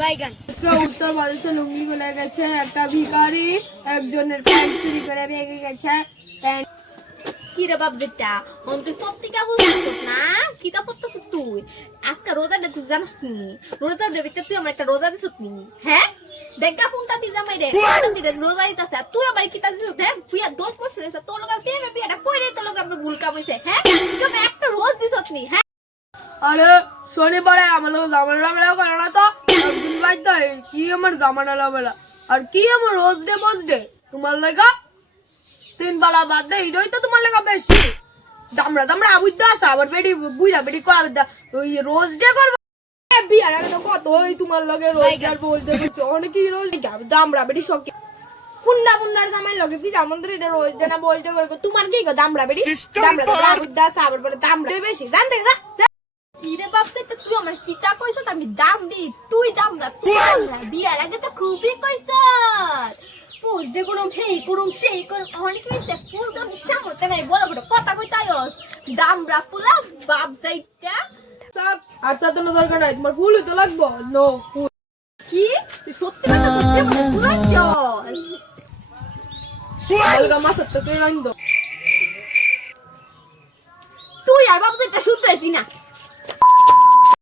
বাইগান। উত্তর প্রদেশে লুঙ্গি খুলে গেছে একটা ভিখারি, একজনের প্যান্ট চুরি করে ভেঙে গেছে প্যান্ট। কি রে বাপ যেটা তুই পত্রিকা বুঝতেছ না? কিতা পড়তেছ তুই? আজকে রোজাটা তুই জানিস নি? রোজার ভিতরে তুই আমার একটা রোজা দিছ নি? হ্যাঁ দেখা ফোনটা তুই জামাই রে রোজা দিতেছে তুই আমার কিতা দিছ? হ্যাঁ তুই আর 10 বছর হয়েছে তোর লোক প্রেমে বিয়েটা কইরে তোর লোক আমরা ভুল কাম হইছে। হ্যাঁ তুই আমার একটা রোজ দিছ নি? হ্যাঁ আরে শনিবারে আমার লোক জামানা মেলা করে না তো একদিন বাইতে কি আমার জামানা মেলা আর কি আমার রোজ ডে তোমার লেগা 3 বেলা বাদ দে এটাই তো তোমার লেগা বেশি দামড়া দামড়া বুঝতে আসা আবার বেডি বুইরা বেডি কো ওই রোজ ডে করব বিয়ার আগে তো কত ওই তোমার লগে রোজ ডে বলতে গেছে অনেকই রোজ দামড়া বেডি সব ফুন্ডা ফুন্ডার জামাই লগে কি আমাদের এটা রোজ ডে না বলতে করে তোমার কি গো দামড়া বেডি দামড়া দামড়া বুঝতে আসা আবার বলে দামড়া বেশি জানতে না কি রে বাপ সেটা তুই আমার কিতা কইছ আমি দাম দি তুই দাম রাখ তুই দাম রাখ বিয়ার আগে তো খুবই কইছ ফুল দে করুম হেই করুম সেই করুম অনেক কইছে ফুল তো সামর্থ্য নাই বড় বড় কথা কইতায়স দাম রাখ ফুলা বাপ যাইতা থাক আর সাথে না দরকার নাই তোমার ফুলই তো লাগবো নো ফুল কি তুই সত্যি কথা সত্যি বলে ফুলাইছস আলগা মাছ তো করে রাইন্দো তুই আর বাপ যাইতা শুনতে না